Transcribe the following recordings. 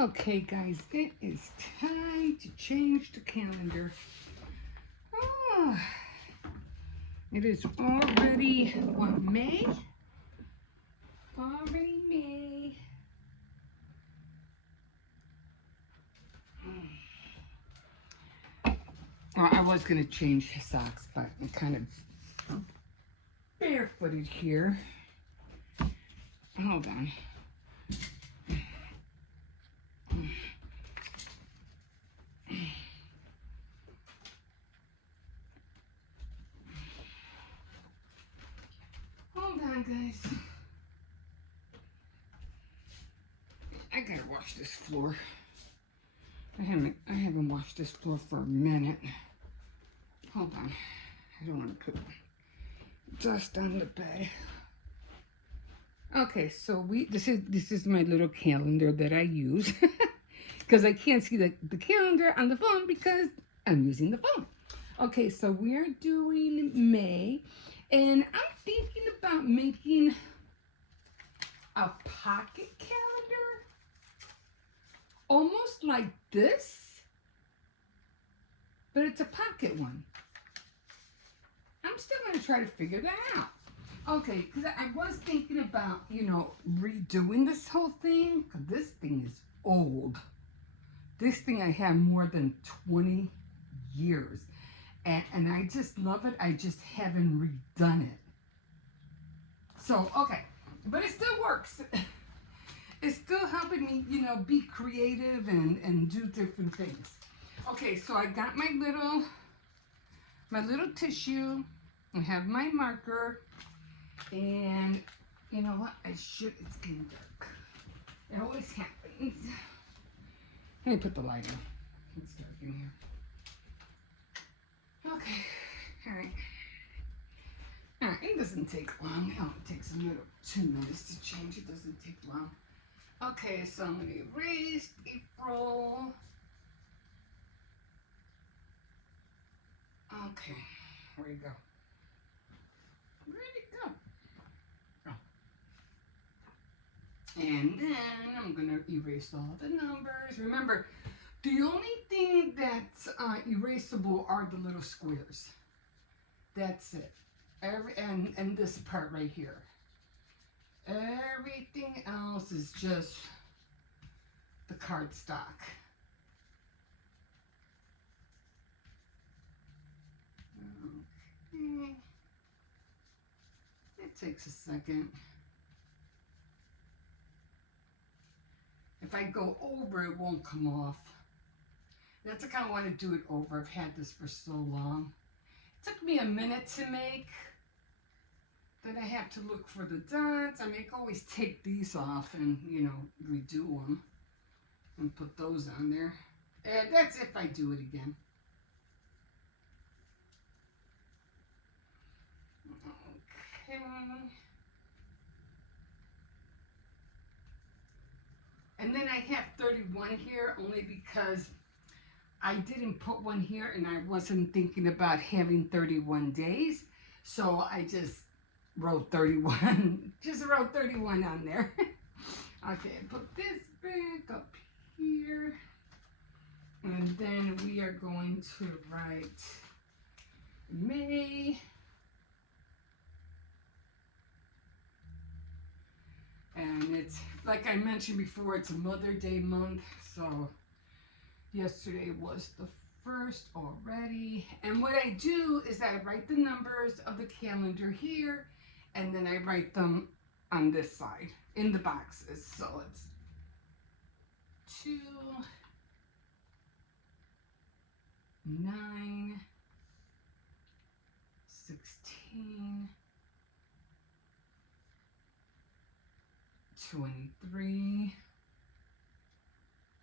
Okay, guys, it is time to change the calendar. Oh, it is already, what, May? Already May. Well, I was going to change his socks, but I'm kind of barefooted here. Hold on. Hold on, guys. I gotta wash this floor. I haven't washed this floor for a minute. Hold on. I don't want to put dust on the bed. Okay, so this is my little calendar that I use because I can't see the calendar on the phone because I'm using the phone. Okay, so we're doing May, and I'm thinking about making a pocket calendar, almost like this, but it's a pocket one. I'm still going to try to figure that out. Okay, because I was thinking about, redoing this whole thing, because this thing is old. This thing I have more than 20 years. And I just love it. I just haven't redone it. So, okay. But it still works. It's still helping me, be creative and do different things. Okay, so I got my little tissue. I have my marker. And you know what? It's getting dark. It always happens. Let me put the light on. It's dark in here. Okay. Alright. Alright, it doesn't take long. Oh, it takes a little 2 minutes to change. It doesn't take long. Okay, so I'm going to erase April. Okay. Where you go? Where'd it go? And then I'm going to erase all the numbers. Remember, the only thing that's erasable are the little squares. That's it. And this part right here. Everything else is just the cardstock. Okay. It takes a second. If I go over, it won't come off. That's I kind of want to do it over. I've had this for so long. It took me a minute to make. Then I have to look for the dots. I mean, I can always take these off and, redo them and put those on there. And that's if I do it again. Okay. And then I have 31 here only because I didn't put one here and I wasn't thinking about having 31 days. So I just wrote 31. Just wrote 31 on there. Okay, put this back up here. And then we are going to write May. And it's, like I mentioned before, it's a Mother Day month. So yesterday was the 1st already. And what I do is I write the numbers of the calendar here. And then I write them on this side in the boxes. So it's 2, 9, 16, 23,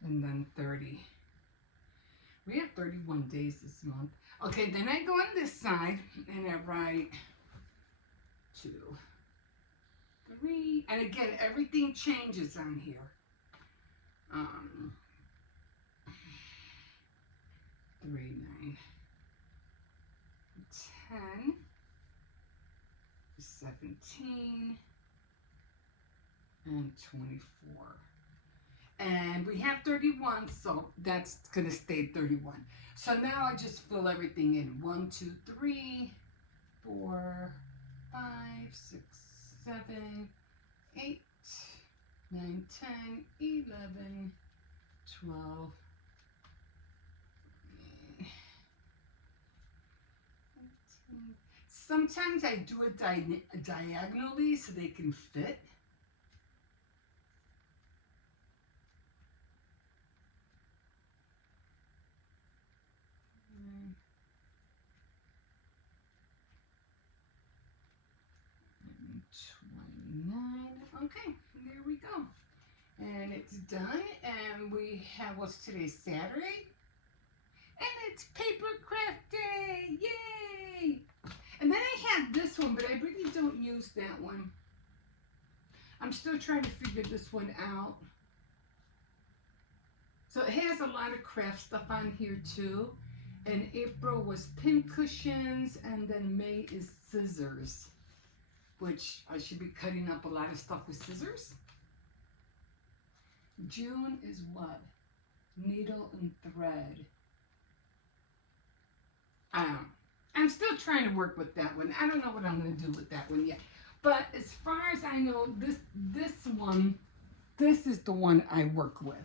and then 30. We have 31 days this month. Okay, then I go on this side and I write 2, 3, and again, everything changes on here. 3, 9, 10, 17, and 24. And we have 31, so that's gonna stay 31. So now I just fill everything in. 1, 2, 3, 4, 5, 6, 7, 8, 9, 10, 11, 12. Sometimes I do it diagonally so they can fit. Mm. 29. Okay, there we go. And it's done. And we have, what's today? Saturday? And it's paper craft day! Yay! And then I have this one, but I really don't use that one. I'm still trying to figure this one out. So it has a lot of craft stuff on here too. And April was pin cushions, and then May is scissors, which I should be cutting up a lot of stuff with scissors. June is what? Needle and thread. I don't know. I'm still trying to work with that one. I don't know what I'm going to do with that one yet. But as far as I know, this one, this is the one I work with.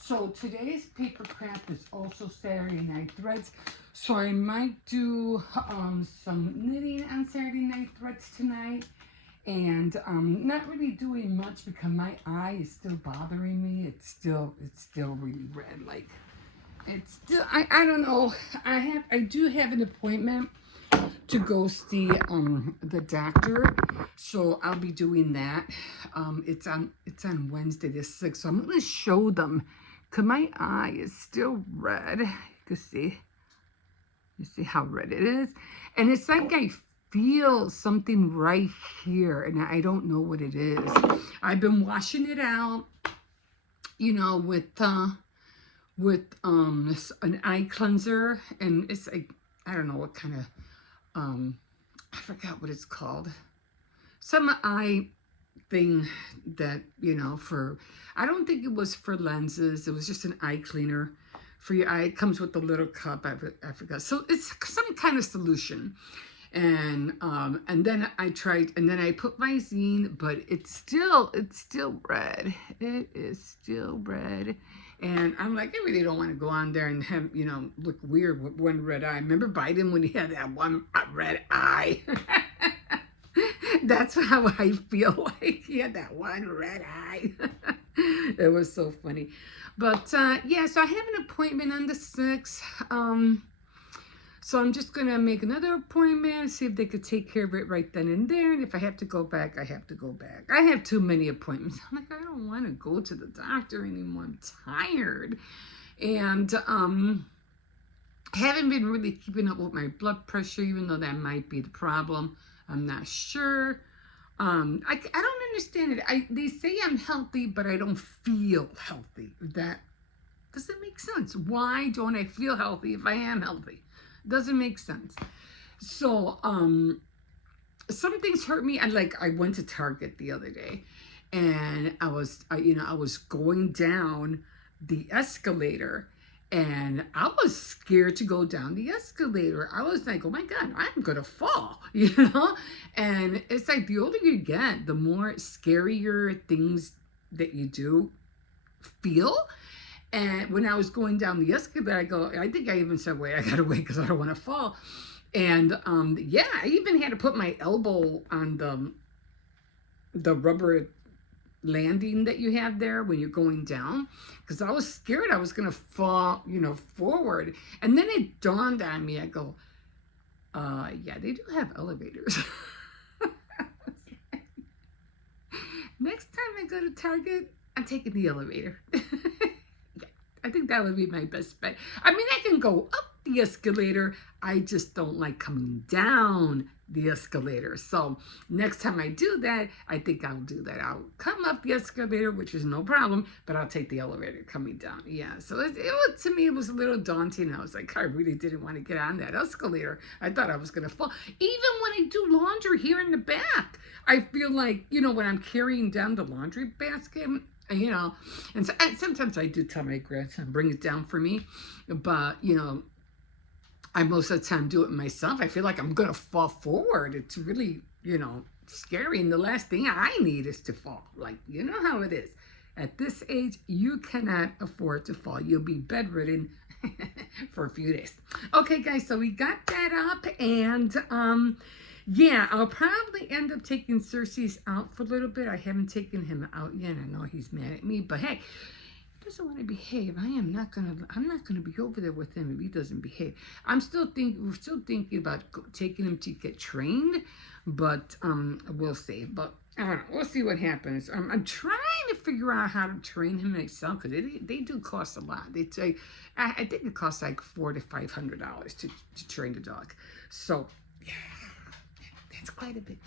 So today's paper craft is also Saturday Night Threads. So I might do some knitting on Saturday Night Threads tonight. And not really doing much because my eye is still bothering me. It's still really red. Like, it's still, I don't know. I do have an appointment to go see the doctor, so I'll be doing that. It's on Wednesday the 6th, so I'm gonna show them because my eye is still red. You can see, you see how red it is, and it's like I feel something right here, and I don't know what it is. I've been washing it out, you know, with an eye cleanser, and it's like, I don't know what kind of I forgot what it's called. Some eye thing that, you know, for, I don't think it was for lenses. It was just an eye cleaner for your eye. It comes with a little cup. I forgot. So it's some kind of solution. And then I tried, and then I put Visine, but it's still red. It is still red. And I'm like, I really don't want to go on there and have, you know, look weird with one red eye. Remember Biden when he had that one red eye? That's how I feel like. He had that one red eye. It was so funny. But yeah, so I have an appointment on the 6th. So I'm just going to make another appointment, see if they could take care of it right then and there. And if I have to go back, I have to go back. I have too many appointments. I'm like, I don't want to go to the doctor anymore. I'm tired. And haven't been really keeping up with my blood pressure, even though that might be the problem. I'm not sure. I don't understand it. They say I'm healthy, but I don't feel healthy. That doesn't make sense. Why don't I feel healthy if I am healthy? Doesn't make sense. So some things hurt me. I went to Target the other day, and I was going down the escalator, and I was scared to go down the escalator. I was like, oh my God, I'm gonna fall, you know. And it's like, the older you get, the more scarier things that you do feel. And when I was going down the escalator, I think I even said, wait, I gotta wait because I don't want to fall. And yeah, I even had to put my elbow on the rubber landing that you have there when you're going down, because I was scared I was gonna fall, you know, forward. And then it dawned on me, I go, yeah, they do have elevators. Next time I go to Target, I'm taking the elevator. I think that would be my best bet. I mean, I can go up the escalator. I just don't like coming down the escalator. So next time I do that, I think I'll do that. I'll come up the escalator, which is no problem, but I'll take the elevator coming down. Yeah, so it was, to me, it was a little daunting. I was like, I really didn't want to get on that escalator. I thought I was going to fall. Even when I do laundry here in the back, I feel like, you know, when I'm carrying down the laundry basket, you know, and sometimes I do tell my grandson, bring it down for me. But, you know, I most of the time do it myself. I feel like I'm going to fall forward. It's really, you know, scary. And the last thing I need is to fall. Like, you know how it is. At this age, you cannot afford to fall. You'll be bedridden for a few days. Okay, guys, so we got that up. And, yeah, I'll probably end up taking Xcercies out for a little bit. I haven't taken him out yet. I know he's mad at me. But, hey, doesn't want to behave. I'm not gonna be over there with him if he doesn't behave. We're still thinking about taking him to get trained, but we'll see. But I don't know. We'll see what happens. I'm trying to figure out how to train him myself because they do cost a lot. They say I think it costs like $400 to $500 to train the dog. So yeah, that's quite a bit.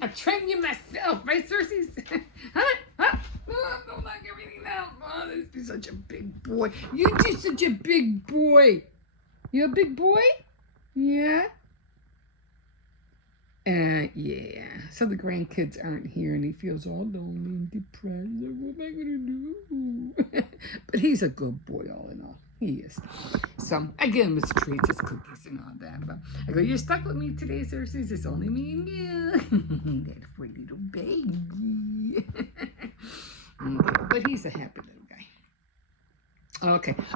I'm training you myself, right, Xcercies? Huh? Oh, don't knock everything down. Oh, this is such a big boy. You're just such a big boy. You a big boy? Yeah? Yeah. So the grandkids aren't here and he feels all lonely and depressed. Like, what am I going to do? But he's a good boy all in all. He is. So I give him his treats, his cookies and all that. But I go, you're stuck with me today, Xcercies. It's only me and you. That poor little baby. Okay, but he's a happy little guy.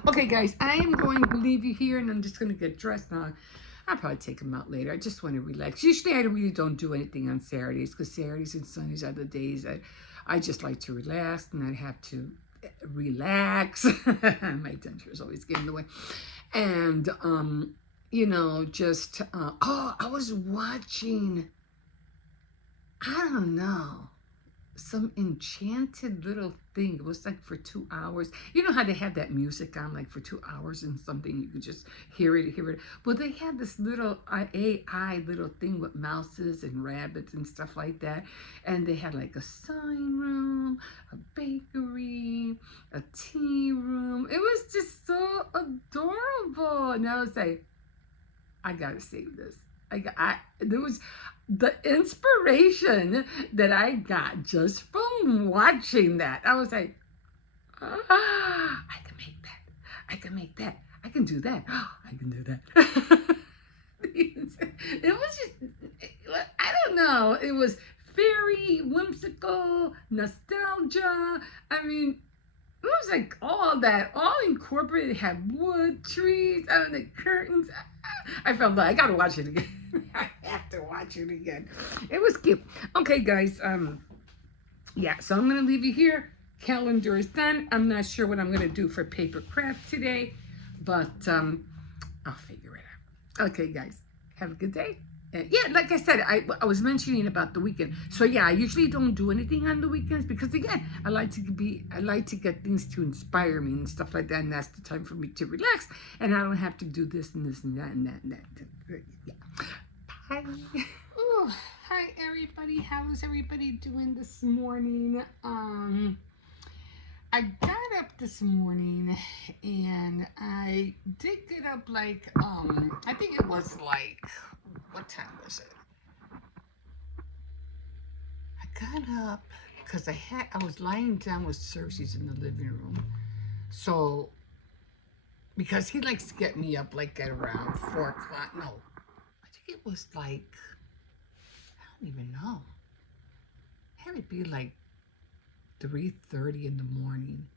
Okay, guys, I am going to leave you here, and I'm just going to get dressed now. I'll probably take him out later. I just want to relax. Usually, I really don't do anything on Saturdays because Saturdays and Sundays are the days that I just like to relax, and I have to relax. My denture is always getting in the way, and you know, just I was watching. I don't know. Some enchanted little thing. It was like for 2 hours. You know how they have that music on like for 2 hours and something you could just hear it. Well, they had this little AI little thing with mouses and rabbits and stuff like that. And they had like a sign room, a bakery, a tea room. It was just so adorable. And I was like, I gotta save this. There was the inspiration that I got just from watching that. I was like, I can make that. I can make that. I can do that. I can do that. It was just, I don't know. It was very whimsical, nostalgia. I mean, it was like all that, all incorporated. It had wood, trees, I don't know, curtains. I felt like I gotta watch it again. I have to watch it again. It was cute. Okay, guys. Yeah. So I'm gonna leave you here. Calendar is done. I'm not sure what I'm gonna do for paper craft today, but I'll figure it out. Okay, guys. Have a good day. Yeah, like I said, I was mentioning about the weekend. So yeah, I usually don't do anything on the weekends because again, I like to get things to inspire me and stuff like that, and that's the time for me to relax, and I don't have to do this and this and that and that and that. Yeah. Bye. Oh, hi everybody. How is everybody doing this morning? I got up this morning and I did get up like I think it was like, what time was it? I got up because I was lying down with Xcercies in the living room. So because he likes to get me up like at around 4 o'clock. No, I think it was like, I don't even know. It had to be like 3:30 in the morning.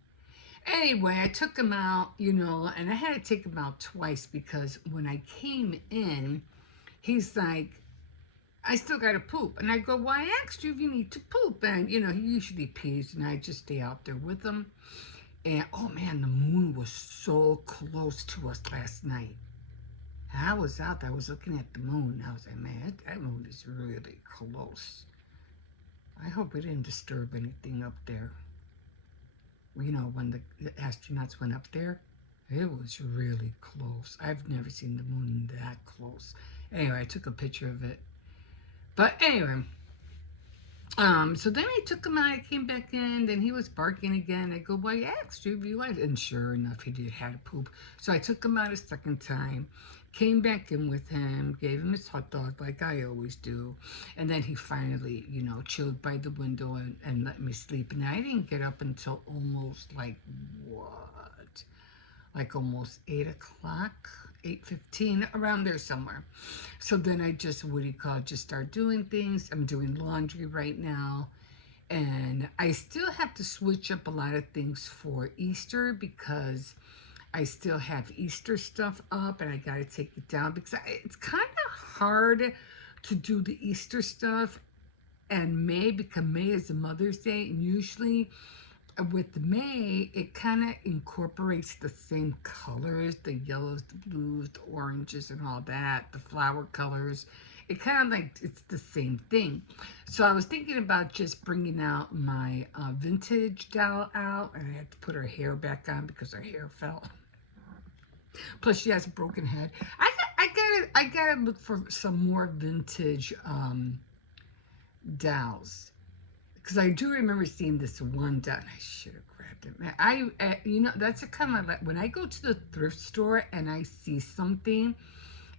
Anyway, I took him out, you know, and I had to take him out twice because when I came in, he's like, I still got to poop. And I go, well, I asked you if you need to poop. And, you know, he usually pees, and I just stay out there with him. And, oh, man, the moon was so close to us last night. And I was out there. I was looking at the moon. I was like, man, that moon is really close. I hope it didn't disturb anything up there. You know, when the astronauts went up there, it was really close. I've never seen the moon that close. Anyway, I took a picture of it. But anyway, so then I took him out. I came back in, then he was barking again. I go, well, I asked you if you liked it. And sure enough, he did have to poop. So I took him out a second time, Came back in with him, gave him his hot dog like I always do, and then he finally, chilled by the window and let me sleep. And I didn't get up until almost like what? Like almost 8 o'clock, 8:15, around there somewhere. So then I just, what do you call it, just start doing things. I'm doing laundry right now. And I still have to switch up a lot of things for Easter because I still have Easter stuff up and I got to take it down because it's kind of hard to do the Easter stuff and May, because May is a Mother's Day, and usually with May it kind of incorporates the same colors, the yellows, the blues, the oranges, and all that, the flower colors. It kind of like it's the same thing. So I was thinking about just bringing out my vintage doll out, and I had to put her hair back on because her hair fell. Plus, she has a broken head. I gotta look for some more vintage dolls, because I do remember seeing this one doll. I should have grabbed it. That's a kind of like when I go to the thrift store and I see something,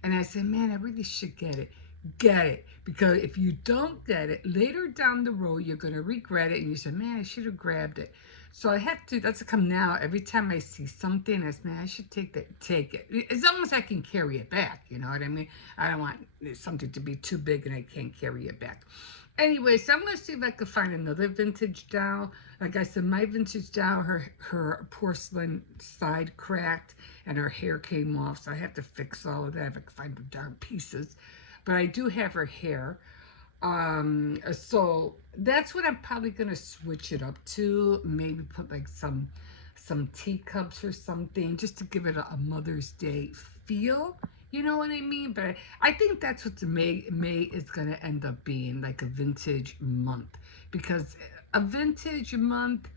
and I say, man, I really should get it. Get it, because if you don't get it later down the road, you're gonna regret it, and you say, man, I should have grabbed it. So I have to, that's come now. Every time I see something, I say, man, I should take it. As long as I can carry it back, you know what I mean? I don't want something to be too big and I can't carry it back. Anyway, so I'm going to see if I can find another vintage doll. Like I said, my vintage doll, her porcelain side cracked and her hair came off. So I have to fix all of that if I can find the darn pieces. But I do have her hair. So that's what I'm probably going to switch it up to. Maybe put like some teacups or something just to give it a Mother's Day feel. You know what I mean? But I think that's what the May is going to end up being, like a vintage month. Because a vintage month,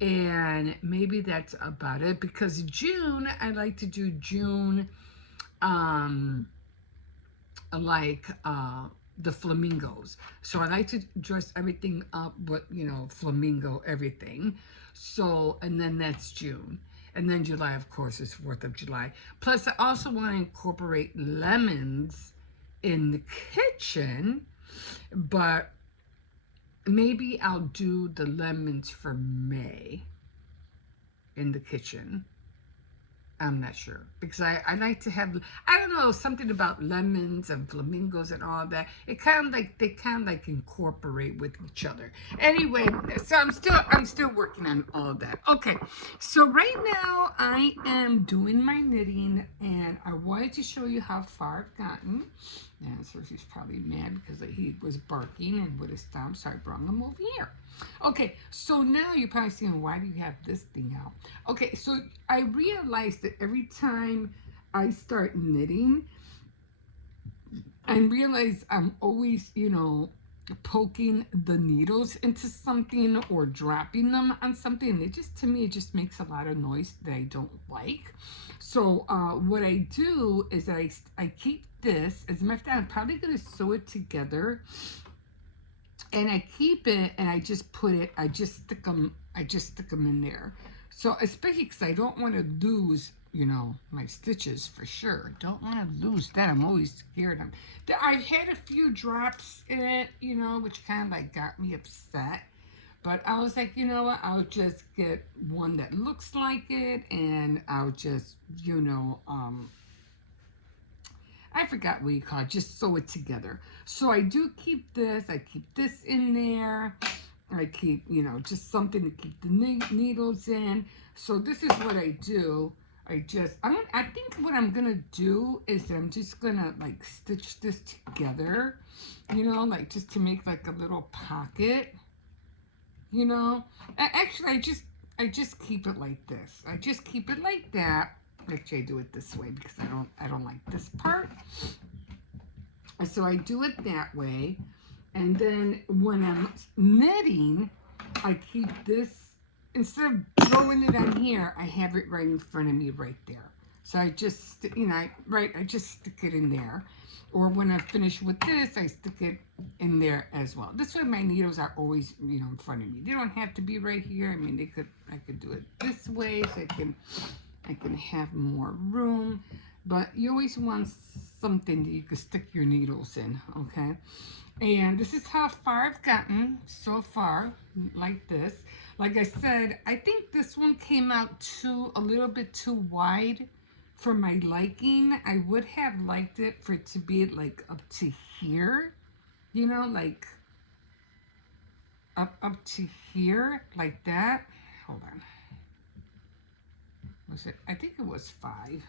and maybe that's about it. Because June, I like to do June, the flamingos. So I like to dress everything up with, flamingo everything. So, and then that's June. And then July, of course, is 4th of July. Plus, I also want to incorporate lemons in the kitchen, but maybe I'll do the lemons for May in the kitchen. I'm not sure, because I like to have, I don't know, something about lemons and flamingos and all that. It kind of like, they kind of like incorporate with each other. Anyway, so I'm still working on all that. Okay, so right now I am doing my knitting, and I wanted to show you how far I've gotten. And Xcercies probably mad because he was barking and would have stopped, so I brought him over here. Okay, so now you're probably saying, why do you have this thing out? Okay, so I realized that every time I start knitting, I realize I'm always, poking the needles into something or dropping them on something. It just, to me, it just makes a lot of noise that I don't like. So what I do is I keep this. As a matter of fact, I'm probably going to sew it together. And I keep it, and I just stick them in there. So especially because I don't want to lose, my stitches for sure. Don't want to lose that. I'm always scared. I've had a few drops in it, which kind of like got me upset. But I was like, you know what? I'll just get one that looks like it, and I'll just, I forgot what you call it, just sew it together. So I do keep this, I keep this in there. I keep, just something to keep the needles in. So this is what I do. I think what I'm going to do is I'm just going to like stitch this together, like just to make like a little pocket, Actually, I just keep it like this. I just keep it like that. Actually, I do it this way because I don't like this part. And so I do it that way. And then when I'm knitting, I keep this, instead of throwing it on here, I have it right in front of me right there. So I just, I just stick it in there. Or when I finish with this, I stick it in there as well. This way my needles are always, in front of me. They don't have to be right here. I mean, I could do it this way so I can have more room. but you always want something that you can stick your needles in, okay? And this is how far I've gotten so far, like this. Like I said, I think this one came out a little bit too wide for my liking. I would have liked it for it to be like up to here, you know, like up to here, like that. Hold on. Was it? I think it was 5.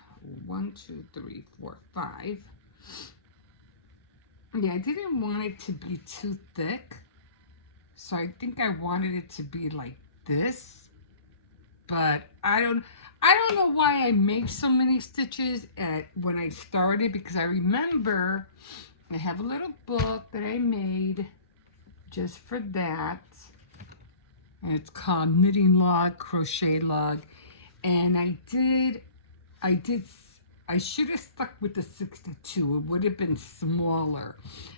1, 2, 3, 4, 5. Yeah, I didn't want it to be too thick. So I think I wanted it to be like this. But I don't know why I make so many stitches when I started, because I remember I have a little book that I made just for that. And it's called Knitting Log, Crochet Log. And I should have stuck with the 62. It would have been smaller.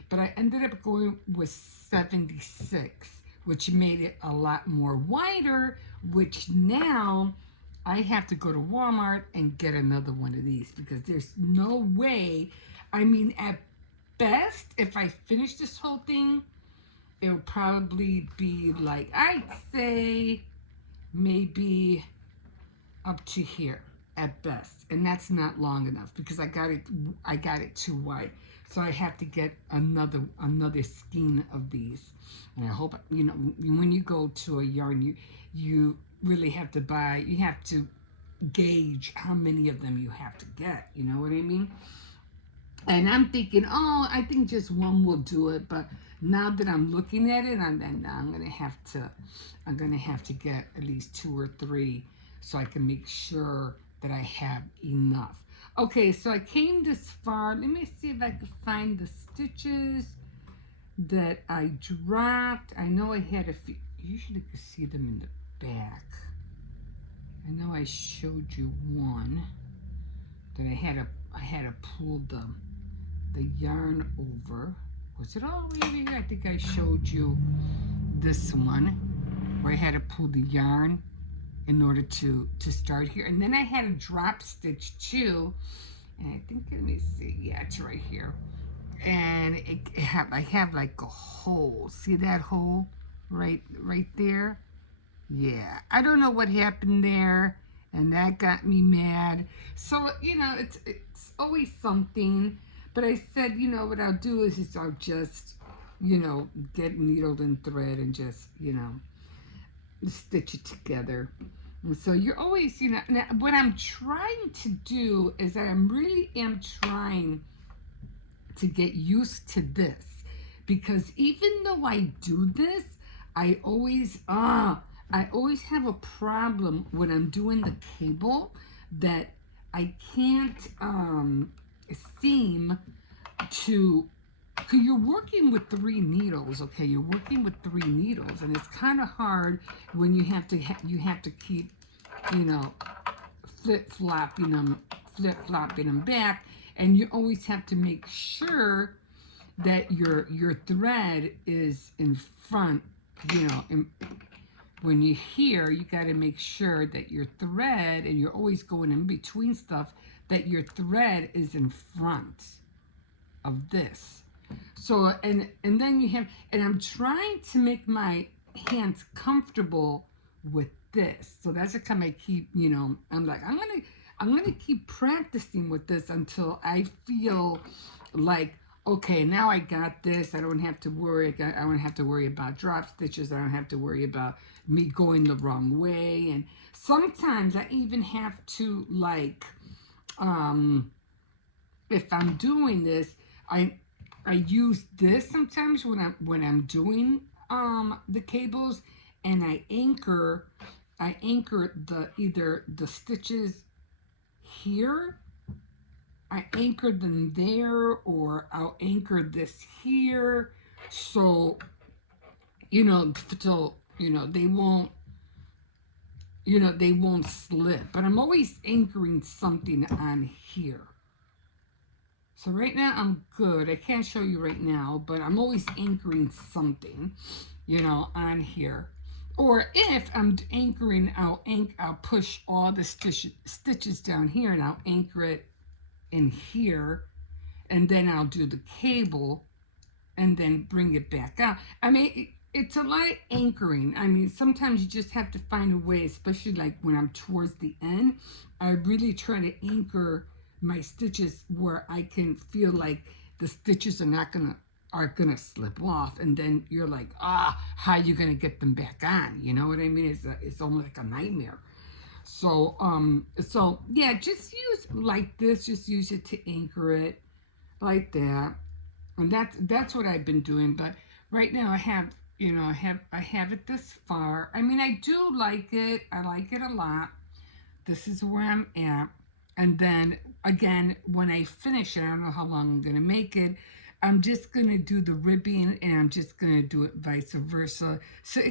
But I ended up going with 76, which made it a lot more wider, which now I have to go to Walmart and get another one of these, because there's no way. I mean, at best, if I finish this whole thing, it'll probably be like, I'd say maybe up to here at best, and that's not long enough because I got it too wide. So I have to get another skein of these. And I hope, you know, when you go to a yarn, you really have to buy, you have to gauge how many of them you have to get, you know what I mean? And I'm thinking, oh, I think just one will do it. But now that I'm looking at it, I'm gonna have to get at least 2 or 3 so I can make sure that I have enough. Okay, so I came this far. Let me see if I can find the stitches that I dropped. I know I had a few. Usually you can see them in the back. I know I showed you one that I had to pull the yarn over. Was it all the way over here? I think I showed you this one where I had to pull the yarn in order to start here. And then I had a drop stitch too. And I think, let me see, yeah, it's right here. And I have like a hole. See that hole right there? Yeah, I don't know what happened there, and that got me mad. So, you know, it's always something. But I said, you know, what I'll do is I'll just, you know, get needle and thread and just, you know, stitch it together. And so you're always, you know, what I'm trying to do is I really am trying to get used to this, because even though I do this, I always have a problem when I'm doing the cable that I can't seem to. Cause you're working with 3 needles, okay? You're working with 3 needles, and it's kind of hard when you have to keep, you know, flip flopping them back, and you always have to make sure that your thread is in front, you know. When you're here, you got to make sure that your thread, and you're always going in between stuff, that your thread is in front of this. So, and then you have, and I'm trying to make my hands comfortable with this. So that's the time I keep, you know, I'm like, I'm gonna keep practicing with this until I feel like, okay, now I got this. I don't have to worry. I don't have to worry about drop stitches. I don't have to worry about me going the wrong way. And sometimes I even have to, like, if I'm doing this, I use this sometimes when I'm doing the cables, and I anchor either the stitches here, I anchor them there, or I'll anchor this here, so you know, they won't slip. But I'm always anchoring something on here. So right now I'm good. I can't show you right now, but I'm always anchoring something, you know, on here. Or if I'm anchoring, I'll push all the stitches down here, and I'll anchor it in here, and then I'll do the cable and then bring it back out. I mean, it's a lot of anchoring. I mean, sometimes you just have to find a way, especially like when I'm towards the end. I really try to anchor my stitches where I can feel like the stitches are gonna slip off, and then you're like, how are you gonna get them back on? You know what I mean? It's almost like a nightmare. So yeah, just use like this. Just use it to anchor it like that, and that's what I've been doing. But right now I have it this far. I mean, I do like it. I like it a lot. This is where I'm at. And then again, when I finish it, I don't know how long I'm gonna make it. I'm just gonna do the ribbing, and I'm just gonna do it vice versa. So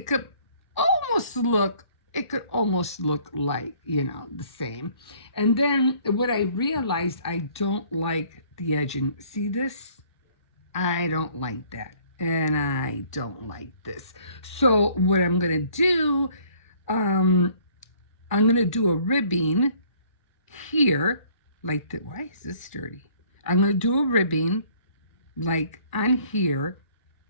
almost look it could almost look like, the same. And then what I realized, I don't like the edging. See this? I don't like that. And I don't like this. So what I'm gonna do, I'm gonna do a ribbing here, like why is this sturdy? I'm gonna do a ribbing like on here,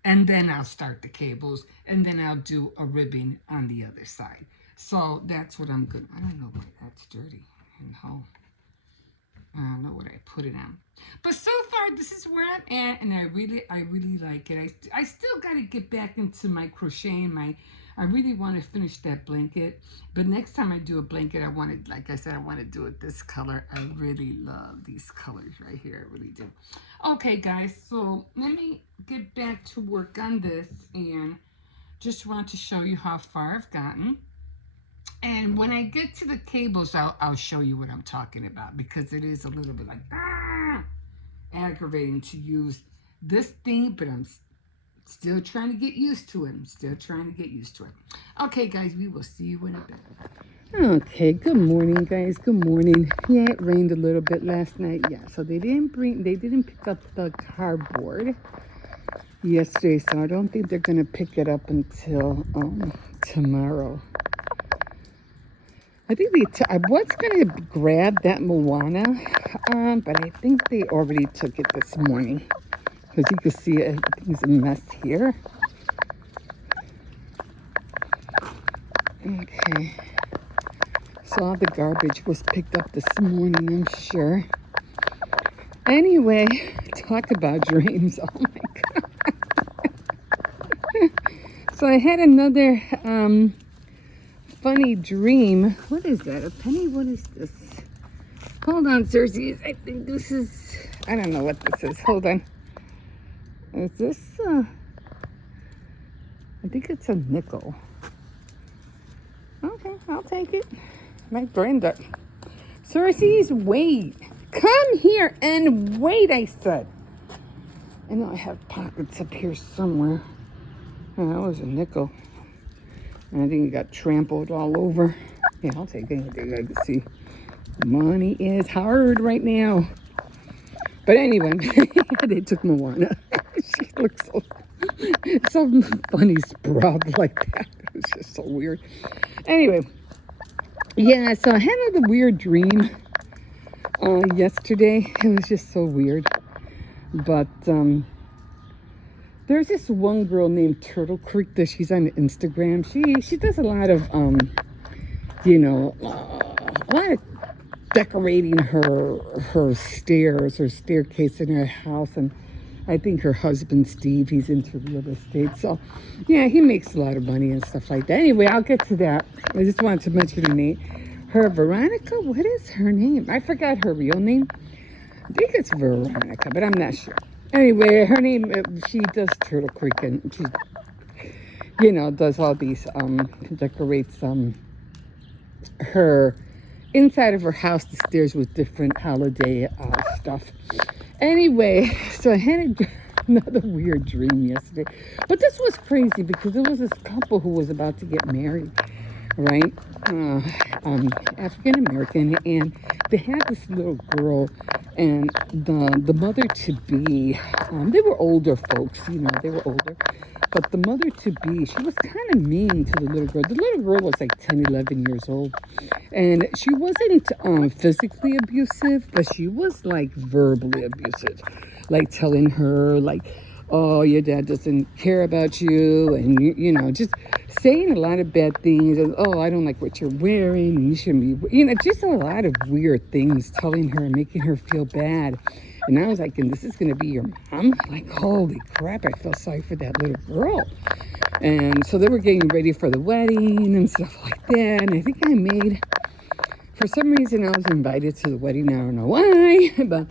and then I'll start the cables, and then I'll do a ribbing on the other side. So that's what I'm gonna. I don't know why that's dirty. I don't know what I put it on. But so far, this is where I'm at, and I really like it. I still got to get back into my crocheting. I really want to finish that blanket. But next time I do a blanket, like I said, I want to do it this color. I really love these colors right here. I really do. Okay, guys, so let me get back to work on this, and just want to show you how far I've gotten. And when I get to the cables, I'll show you what I'm talking about, because it is a little bit like aggravating to use this thing, but I'm still trying to get used to it. Okay, guys, we will see you in a bit. Okay, good morning, guys. Good morning. Yeah, it rained a little bit last night. Yeah, so they didn't pick up the cardboard yesterday, so I don't think they're gonna pick it up until tomorrow. I think I was going to grab that Moana, but I think they already took it this morning. Because you can see everything's a mess here. Okay. So all the garbage was picked up this morning, I'm sure. Anyway, talk about dreams. Oh my God. So I had another funny dream. What is that? A penny? What is this? Hold on, Xcercies. I think this is, I don't know what this is. Hold on. Is this, I think it's a nickel. Okay, I'll take it. My Brenda. Xcercies, wait. Come here and wait, I said. I know I have pockets up here somewhere. Oh, that was a nickel. I think it got trampled all over. Yeah, I'll take anything I can see. Money is hard right now. But anyway, they took Moana. She looks so funny sprawled like that. It was just so weird. Anyway, yeah, so I had another weird dream yesterday. It was just so weird. But there's this one girl named Turtle Creek that she's on Instagram. She does a lot of a lot of decorating her stairs, her staircase in her house, and I think her husband Steve, he's into real estate. So yeah, he makes a lot of money and stuff like that. Anyway, I'll get to that. I just wanted to mention her name. Her Veronica, what is her name? I forgot her real name. I think it's Veronica, but I'm not sure. Anyway, her name, she does Turtle Creek, and she, does all these, decorates her inside of her house, the stairs, with different holiday stuff. Anyway, so I had another weird dream yesterday. But this was crazy because there was this couple who was about to get married, right? African American, and they had this little girl, and the mother to be, they were older folks, they were older, But the mother-to-be, she was kind of mean to the little girl. The little girl was like 10, 11 years old. And she wasn't physically abusive, but she was like verbally abusive. Like telling her, like, oh, your dad doesn't care about you. And, you know, just saying a lot of bad things. And, oh, I don't like what you're wearing. And you shouldn't be, you know, just a lot of weird things, telling her, making her feel bad. And I was like, and this is going to be your mom? Like, holy crap, I felt sorry for that little girl. And so they were getting ready for the wedding and stuff like that. And I think I made, for some reason, I was invited to the wedding. I don't know why, but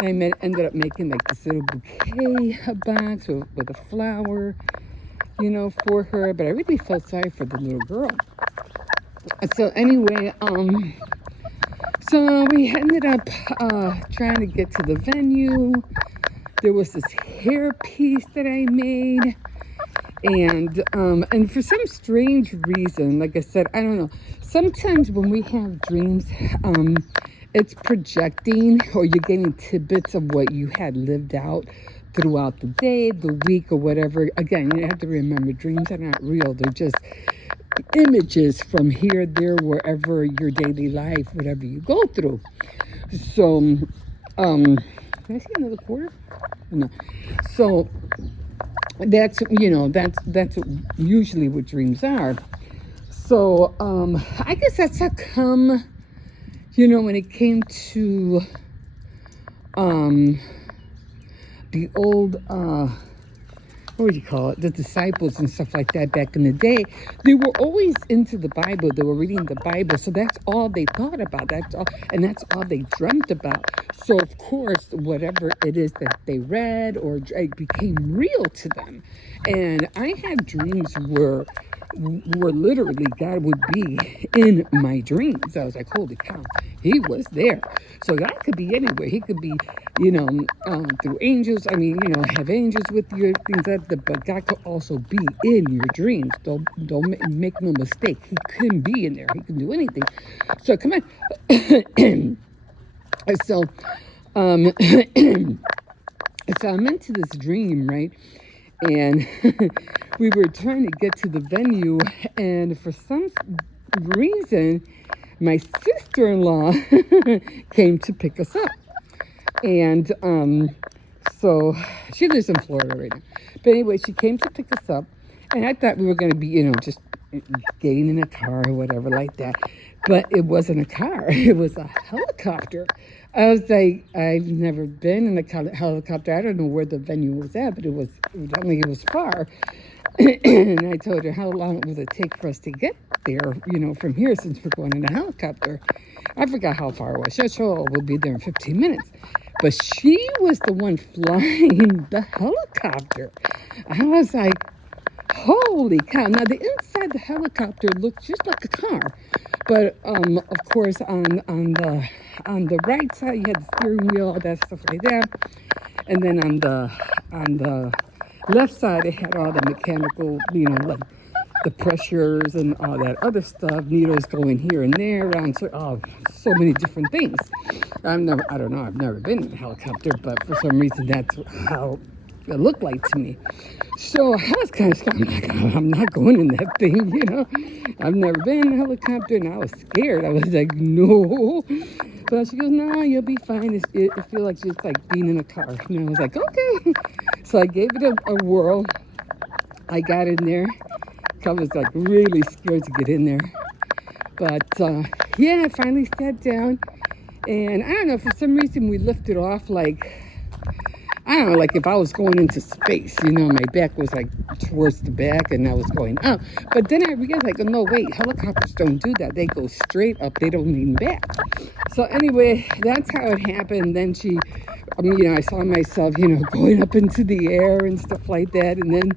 I ended up making like this little bouquet box with a flower, you know, for her. But I really felt sorry for the little girl. So anyway, so we ended up trying to get to the venue. There was this hairpiece that I made, and for some strange reason, like I said, I don't know. Sometimes when we have dreams, it's projecting, or you're getting tidbits of what you had lived out throughout the day, the week, or whatever. Again, you have to remember, dreams are not real. They're just images from here, there, wherever your daily life, whatever you go through. So, can I see another quarter? No. So that's, you know, that's usually what dreams are. So I guess that's how come, you know, when it came to the old what do you call it, the disciples and stuff like that back in the day, they were always into the Bible. They were reading the Bible. So that's all they thought about. That's all, and that's all they dreamt about. So, of course, whatever it is that they read or it became real to them. And I had dreams where literally God would be in my dreams. I was like, holy cow, he was there. So God could be anywhere. He could be, you know, through angels. I mean, you know, have angels with you, things like that. But God could also be in your dreams. Don't make no mistake. He couldn't be in there. He can do anything. So come on. So, so I'm into this dream, right? And we were trying to get to the venue, and for some reason, my sister-in-law came to pick us up. And so she lives in Florida right now. But anyway, she came to pick us up, and I thought we were going to be, you know, just getting in a car or whatever like that. But it wasn't a car. It was a helicopter. I was like, I've never been in a helicopter. I don't know where the venue was at, but it was far. And I told her, how long will it take for us to get there, you know, from here, since we're going in a helicopter. I forgot how far it was. She said, oh, we'll be there in 15 minutes. But she was the one flying the helicopter. I was like, holy cow. Now, the inside the helicopter looked just like a car. But, of course, on the right side, you had the steering wheel, all that stuff like that. And then on the left side, it had all the mechanical, you know, like the pressures and all that other stuff, needles going here and there around, so many different things. I've never been in a helicopter, but for some reason, that's how it looked like to me. So I was kind of scared. I'm not going in that thing, you know. I've never been in a helicopter, and I was scared. I was like, no. But she goes, no, you'll be fine. It feels like just like being in a car. And I was like, okay. So I gave it a whirl. I got in there. I was like really scared to get in there. But yeah, I finally sat down. And I don't know, for some reason we lifted off like, I don't know, like if I was going into space, you know, my back was like towards the back and I was going up. But then I realized, like, oh, no, wait, helicopters don't do that. They go straight up. They don't lean back. So anyway, that's how it happened. Then you know, I saw myself, you know, going up into the air and stuff like that. And then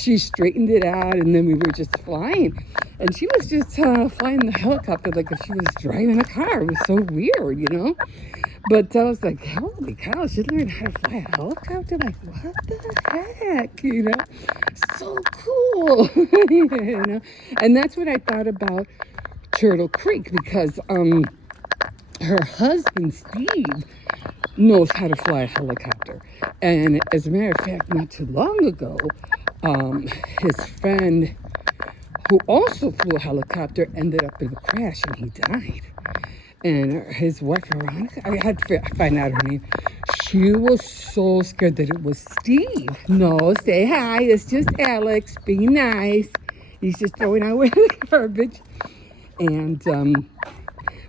she straightened it out and then we were just flying. And she was just flying the helicopter like if she was driving a car. It was so weird, you know. But I was like, holy cow, she learned how to fly a helicopter? Like, what the heck, you know? So cool, you know? And that's what I thought about Turtle Creek, because her husband, Steve, knows how to fly a helicopter. And as a matter of fact, not too long ago, his friend who also flew a helicopter ended up in a crash and he died. And his wife, Veronica, I had to find out her name. She was so scared that it was Steve. No, say hi. It's just Alex. Be nice. He's just throwing away the garbage. And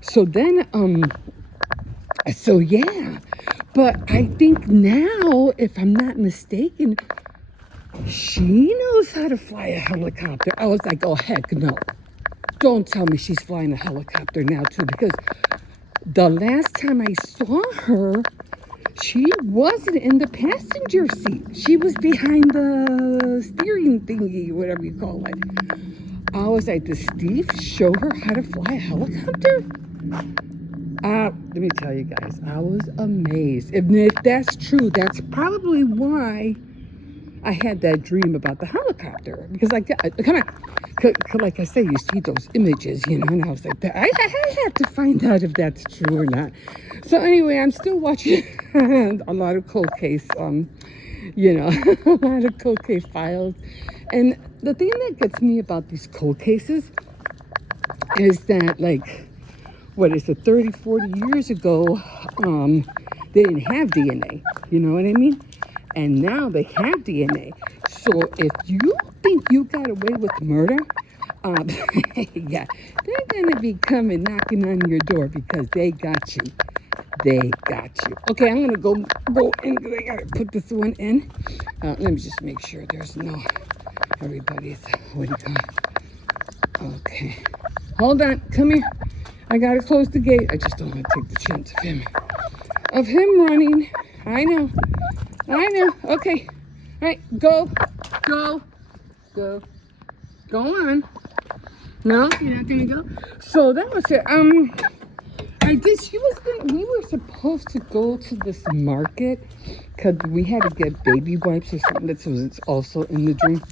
so then, so yeah. But I think now, if I'm not mistaken, she knows how to fly a helicopter. I was like, oh, heck no. Don't tell me she's flying a helicopter now, too, because the last time I saw her, she wasn't in the passenger seat. She was behind the steering thingy, whatever you call it. I was like, does Steve show her how to fly a helicopter? Let me tell you guys, I was amazed. If that's true, that's probably why I had that dream about the helicopter. Because, like, come on. Like I say, you see those images, you know, and I was like, I have to find out if that's true or not. So anyway, I'm still watching a lot of cold case, you know, a lot of cold case files. And the thing that gets me about these cold cases is that, like, what is it, 30, 40 years ago, they didn't have DNA, you know what I mean? And now they have DNA. So if you think you got away with murder, yeah, they're going to be coming knocking on your door because they got you. They got you. Okay, I'm going to go in because I got to put this one in. Let me just make sure there's no, everybody's, what do you call it? Okay. Hold on. Come here. I got to close the gate. I just don't want to take the chance of him running. I know. Okay. All right, go. Go on. No, you're not gonna go. So that was it. We were supposed to go to this market because we had to get baby wipes or something. That's was also in the dream.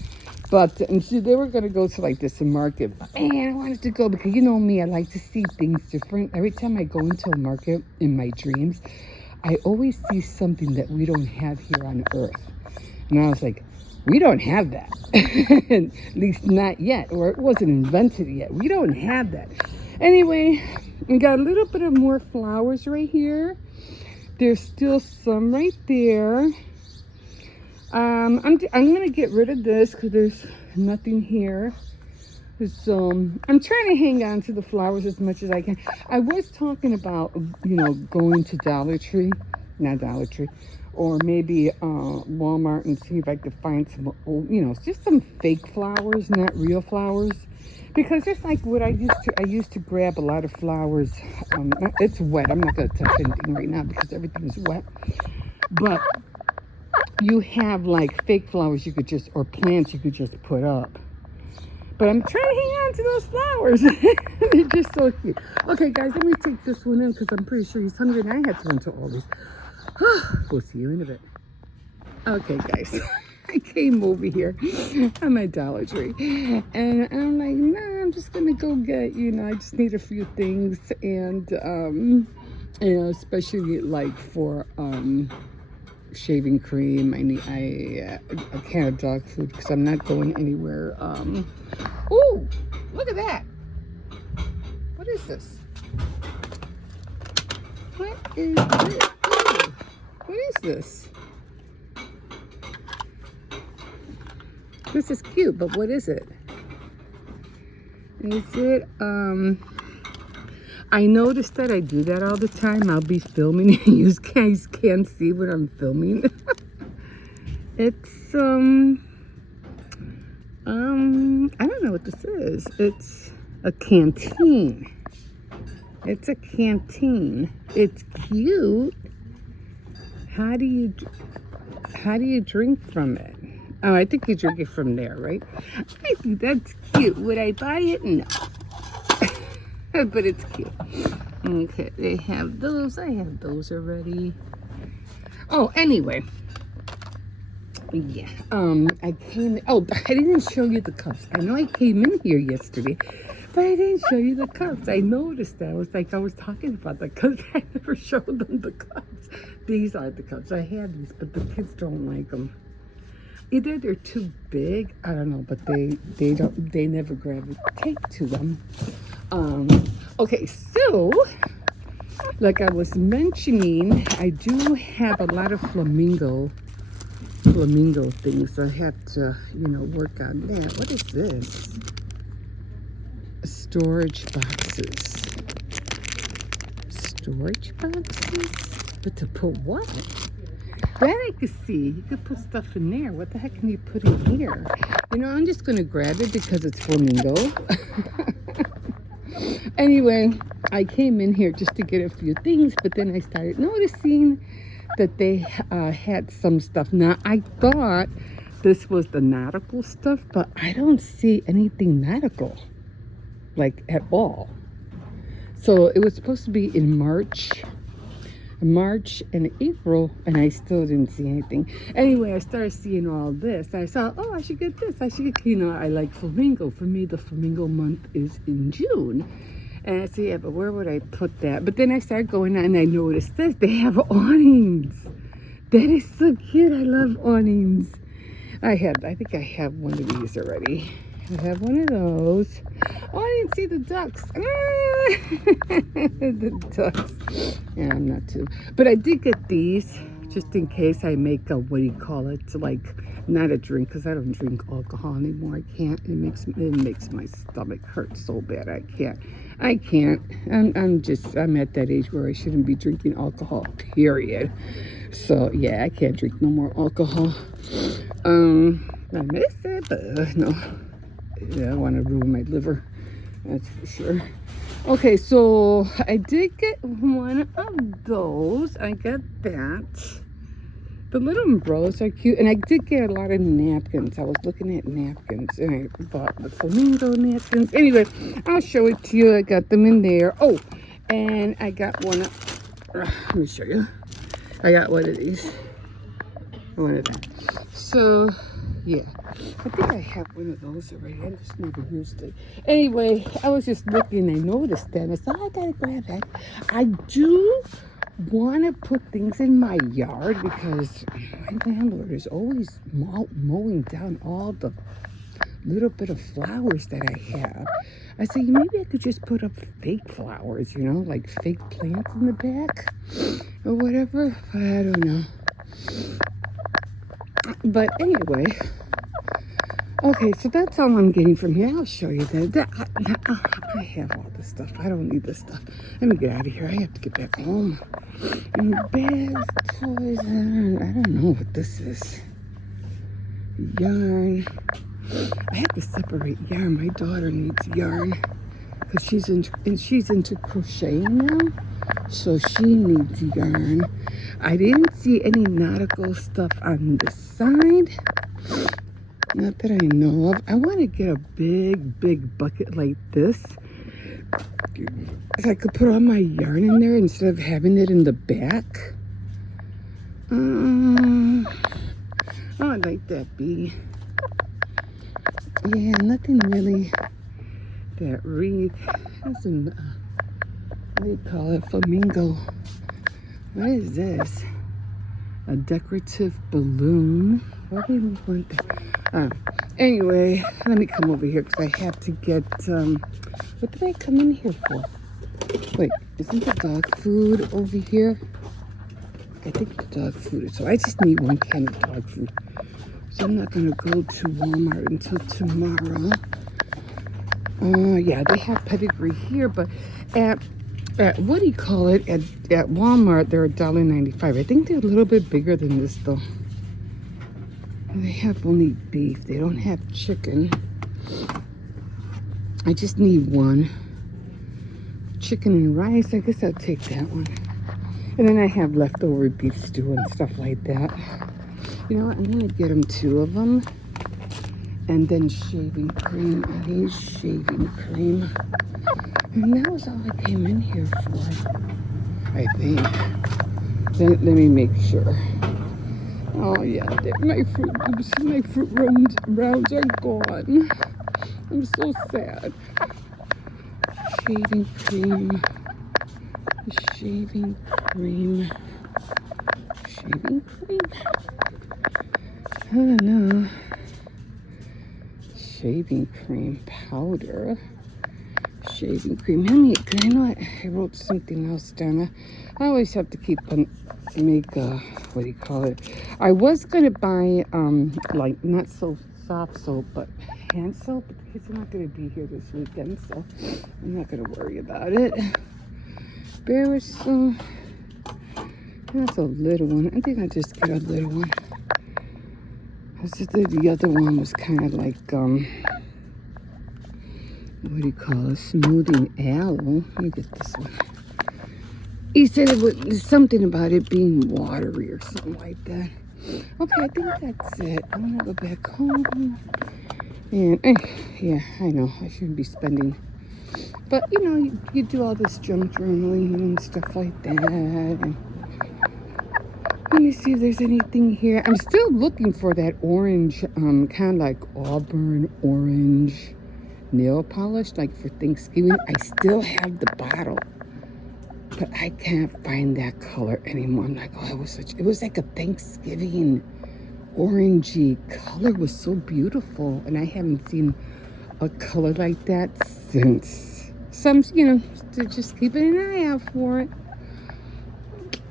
But and so they were gonna go to like this market. Man, I wanted to go because you know me, I like to see things different. Every time I go into a market in my dreams, I always see something that we don't have here on Earth. And I was like, we don't have that. At least not yet, or it wasn't invented yet. We don't have that. Anyway, we got a little bit of more flowers right here. There's still some right there. I'm gonna get rid of this because there's nothing here. So I'm trying to hang on to the flowers as much as I can. I was talking about, you know, going to not Dollar Tree, or maybe Walmart and see if I could find some old, you know, just some fake flowers, not real flowers. Because just like what I used to grab a lot of flowers. It's wet. I'm not going to touch anything right now because everything is wet. But you have like fake flowers you could just, or plants you could just put up. But I'm trying to hang on to those flowers. They're just so cute. Okay, guys, let me take this one in because I'm pretty sure he's hungry and I have to run to all these. We'll see you in a bit. Okay, guys. I came over here. I'm at Dollar Tree. And I'm like, nah, I'm just going to go get, you know, I just need a few things. And, you know, especially like for shaving cream. I need a can of dog food because I'm not going anywhere. Ooh, look at that. What is this? What is this? Ooh, what is this? This is cute, but what is it? Is it, I noticed that I do that all the time. I'll be filming and you guys can't see what I'm filming. It's, I don't know what this is. It's a canteen. It's a canteen. It's cute. How do you drink from it? Oh, I think you drink it from there, right? I think that's cute. Would I buy it? No. But it's cute. Okay, they have those. I have those already. Oh, anyway. Yeah. I didn't show you the cups. I know I came in here yesterday, but I didn't show you the cups. I noticed that. I was talking about the cups. I never showed them the cups. These are the cups. I have these, but the kids don't like them. either they're too big, I don't know, but they never gravitate to them. Okay, so like I was mentioning, I do have a lot of flamingo things. I have to, work on that. What is this? Storage boxes. Storage boxes? But to put what? That I could see. You could put stuff in there. What the heck can you put in here? I'm just going to grab it because it's flamingo. Anyway, I came in here just to get a few things, but then I started noticing that they had some stuff. Now, I thought this was the nautical stuff, but I don't see anything nautical, like at all. So it was supposed to be in March and April, and I still didn't see anything. Anyway, I started seeing all this. I saw, oh, I should get this. I should get, I like flamingo. For me, the flamingo month is in June. And I said, yeah, but where would I put that? But then I started going on and I noticed this. They have awnings. That is so cute. I love awnings. I think I have one of these already. I have one of those. Oh, I didn't see the ducks. The ducks. Yeah, I'm not too. But I did get these just in case I make a, what do you call it? Like, not a drink, because I don't drink alcohol anymore. I can't. It makes my stomach hurt so bad. I can't. I'm at that age where I shouldn't be drinking alcohol, period. So, yeah, I can't drink no more alcohol. I miss it, but no. Yeah, I want to ruin my liver. That's for sure. Okay, so I did get one of those. I got that. The little umbrellas are cute. And I did get a lot of napkins. I was looking at napkins. And I bought the flamingo napkins. Anyway, I'll show it to you. I got them in there. Oh, and I got one of... let me show you. I got one of these. One of that. So... yeah, I think I have one of those already. I just never used it. Anyway, I was just looking. I noticed that. I said, I gotta grab that. I do want to put things in my yard because my landlord is always mowing down all the little bit of flowers that I have. I said, maybe I could just put up fake flowers, like fake plants in the back or whatever. But I don't know. But anyway, okay, so that's all I'm getting from here. I'll show you that. I have all this stuff. I don't need this stuff. Let me get out of here. I have to get back home. And bags, toys, I don't know what this is. Yarn. I have to separate yarn. My daughter needs yarn because she's into crocheting now. So she needs yarn. I didn't see any nautical stuff on this side. Not that I know of. I want to get a big bucket like this. So I could put all my yarn in there instead of having it in the back. Oh, I'd like that bee. Yeah, nothing really. That wreath. That's a, what do you call it? Flamingo. What is this? A decorative balloon. Why do we want that? Anyway, let me come over here because I have to get, what did I come in here for? Wait, isn't the dog food over here? I think the dog food is, so I just need one can of dog food. So I'm not going to go to Walmart until tomorrow. Yeah, they have pedigree here, but at what do you call it? At Walmart, they're $1.95. I think they're a little bit bigger than this, though. They have only beef. They don't have chicken. I just need one. Chicken and rice. I guess I'll take that one. And then I have leftover beef stew and stuff like that. You know what? I'm going to get them 2 of them. And then shaving cream. I need shaving cream. And that was all I came in here for, I think. Let me make sure. Oh yeah, my fruit rounds are gone. I'm so sad. Shaving cream. I don't know. Shaving cream powder. Shaving cream. Cause I know I wrote something else down. I always have to keep make what do you call it? I was gonna buy like not so soft soap, but hand soap. But the kids are not gonna be here this weekend, so I'm not gonna worry about it. Bear soap. That's a little one. I think I just get a little one. The other one was kind of like what do you call it? Smoothing aloe. Let me get this one. He said it was something about it being watery or something like that. Okay, I think that's it. I'm gonna go back home. And yeah, I know I shouldn't be spending, but you know, you do all this junk journaling and stuff like that. And let me see if there's anything here. I'm still looking for that orange, kind of like auburn orange nail polish, like for Thanksgiving. I still have the bottle, but I can't find that color anymore. I'm like, oh, it was like a Thanksgiving orangey color. It was so beautiful, and I haven't seen a color like that since. Some, you know, just keeping an eye out for it.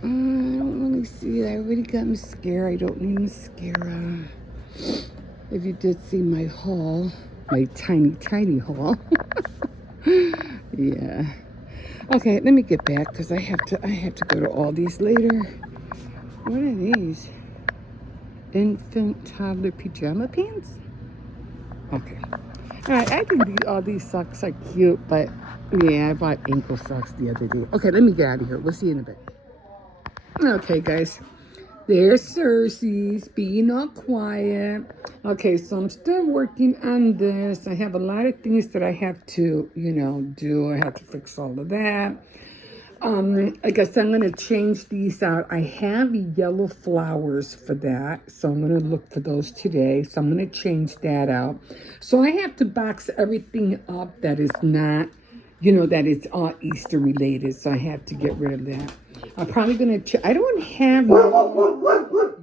I don't really see it. I already got mascara. I don't need mascara. If you did see my haul, my tiny haul. Yeah. Okay, let me get back because I have to go to Aldi's later. What are these? Infant toddler pajama pants? Okay. Alright, I think all these socks are cute, but yeah, I bought ankle socks the other day. Okay, let me get out of here. We'll see you in a bit. Okay, guys. There's Xcercies being all quiet. Okay, so I'm still working on this. I have a lot of things that I have to, you know, do. I have to fix all of that. I guess I'm going to change these out. I have yellow flowers for that, so I'm going to look for those today. So I'm going to change that out. So I have to box everything up that is not, you know, that is all Easter related. So I have to get rid of that. I'm probably going to, I don't have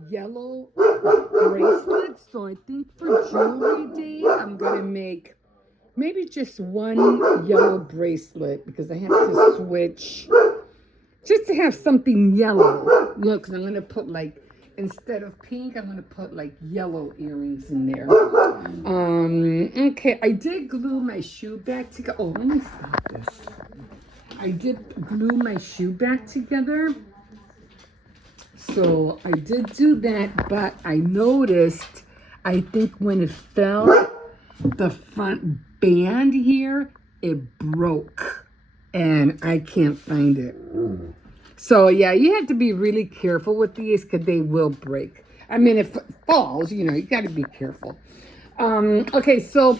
yellow bracelets, so I think for jewelry day, I'm going to make maybe just one yellow bracelet because I have to switch just to have something yellow. Look, because I'm going to put like, instead of pink, I'm going to put like yellow earrings in there. Okay, I did glue my shoe back together. Oh, let me stop this. I did glue my shoe back together. So I did do that, but I noticed, I think when it fell, the front band here, it broke. And I can't find it. So yeah, you have to be really careful with these because they will break. I mean, if it falls, you know, you got to be careful. Okay, so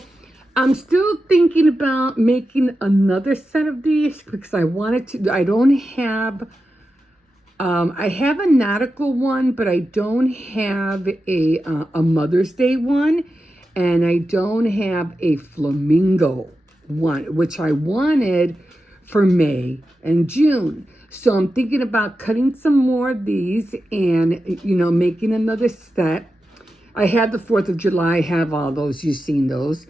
I'm still thinking about making another set of these because I wanted to. I don't have. I have a nautical one, but I don't have a Mother's Day one, and I don't have a flamingo one, which I wanted for May and June. So I'm thinking about cutting some more of these and, you know, making another set. I had the 4th of July, I have all those. You've seen those.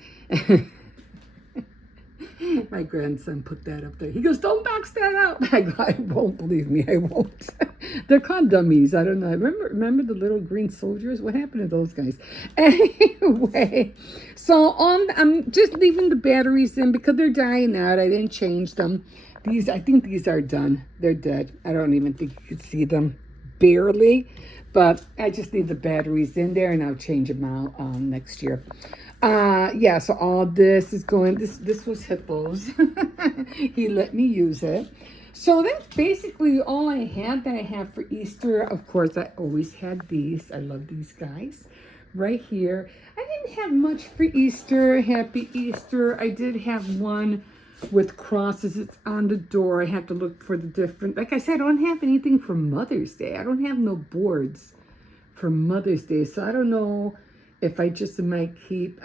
My grandson put that up there. He goes, don't box that out. I go, I won't, believe me, I won't. They're called dummies. I don't know. Remember the little green soldiers? What happened to those guys? Anyway, so I'm just leaving the batteries in because they're dying out. I didn't change them. These, I think these are done. They're dead. I don't even think you could see them. Barely. But I just leave the batteries in there and I'll change them out next year. Yeah, so all this is going, this was Hippo's. He let me use it. So that's basically all I had that I have for Easter. Of course, I always had these. I love these guys right here. I didn't have much for Easter. Happy Easter. I did have one with crosses. It's on the door. I have to look for the different, like I said, I don't have anything for Mother's Day. I don't have no boards for Mother's Day. So I don't know if I just might keep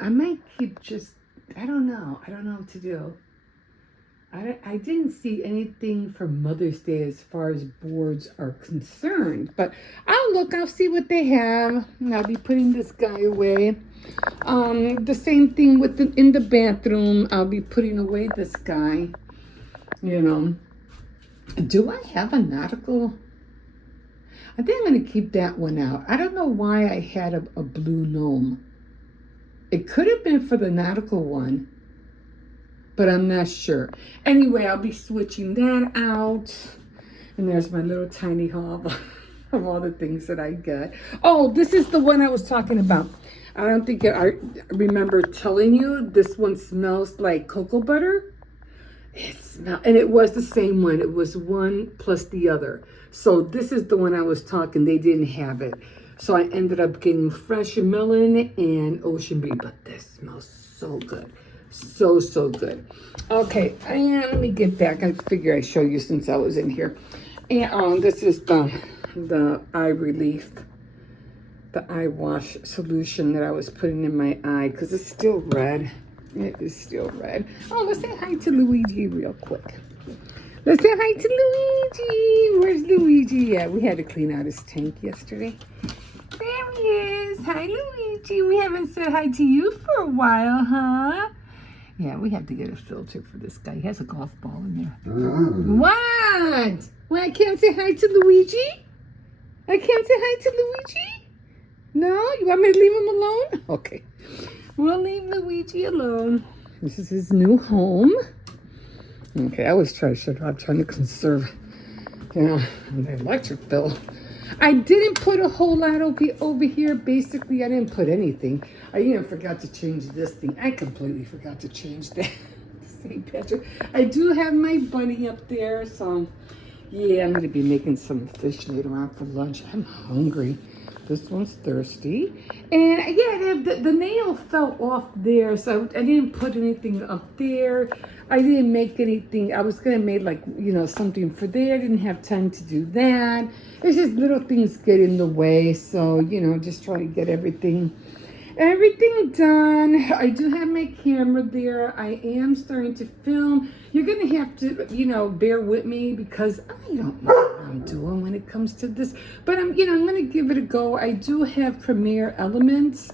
just, I don't know what to do. I didn't see anything for Mother's Day as far as boards are concerned, but I'll see what they have, and I'll be putting this guy away. The same thing with in the bathroom, I'll be putting away this guy, you know. Do I have a nautical? I think I'm going to keep that one out. I don't know why I had a blue gnome. It could have been for the nautical one, but I'm not sure. Anyway, I'll be switching that out. And there's my little tiny haul of all the things that I got. Oh, this is the one I was talking about. I don't think I remember telling you. This one smells like cocoa butter. And it was the same one. It was one plus the other. So this is the one I was talking. They didn't have it. So I ended up getting Fresh Melon and Ocean Breeze. But this smells so good. So good. Okay, and let me get back. I figure I show you since I was in here. And this is the eye relief, the eye wash solution that I was putting in my eye because it's still red. It is still red. Oh, let's say hi to Luigi real quick. Let's say hi to Luigi. Where's Luigi at? We had to clean out his tank yesterday. There he is. Hi, Luigi. We haven't said hi to you for a while, huh? Yeah, we have to get a filter for this guy. He has a golf ball in there. What? Well, I can't say hi to Luigi? I can't say hi to Luigi? No? You want me to leave him alone? Okay. We'll leave Luigi alone. This is his new home. Okay, I always try to shut up, trying to conserve, the electric bill. I didn't put a whole lot over here. Basically, I didn't put anything. I even forgot to change this thing. I completely forgot to change that. St. Patrick. I do have my bunny up there, so yeah, I'm going to be making some fish later on for lunch. I'm hungry. This one's thirsty. And yeah, the nail fell off there, so I didn't put anything up there. I didn't make anything. I was going to make something for there. I didn't have time to do that. It's just little things get in the way. So, just try to get everything done. I do have my camera there. I am starting to film. You're going to have to, bear with me because I don't know what I'm doing when it comes to this. But I'm going to give it a go. I do have Premiere Elements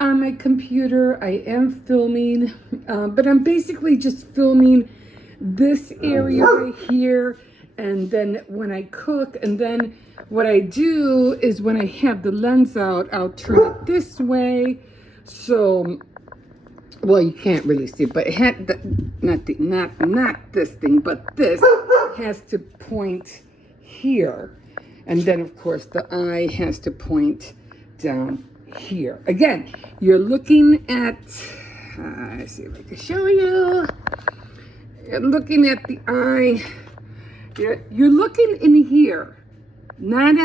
on my computer. I am filming, but I'm basically just filming this area right here. And then when I cook, and then what I do is when I have the lens out, I'll turn it this way. So, well, you can't really see it, but it had not this thing, but this has to point here. And then of course the eye has to point down here. Again, you're looking at, let's see if I can show you. You're looking at the eye. You're looking in here, not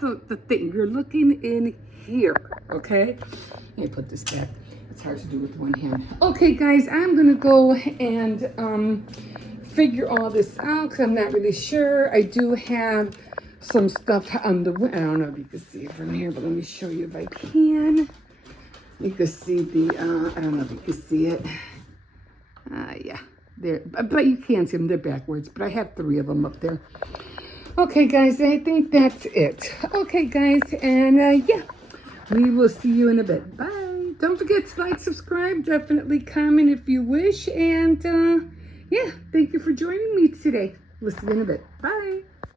the thing. You're looking in here, okay? Let me put this back. It's hard to do with one hand. Okay, guys, I'm gonna go and figure all this out because I'm not really sure. I do have some stuff on the way. I don't know if you can see it from here, but let me show you if I can. You can see the, I don't know if you can see it. Yeah. There, but you can't see them, they're backwards, but I have 3 of them up there. Okay, guys, I think that's it. Okay, guys, and yeah, we will see you in a bit. Bye. Don't forget to like, subscribe, definitely comment if you wish, and yeah, thank you for joining me today. We'll see you in a bit. Bye.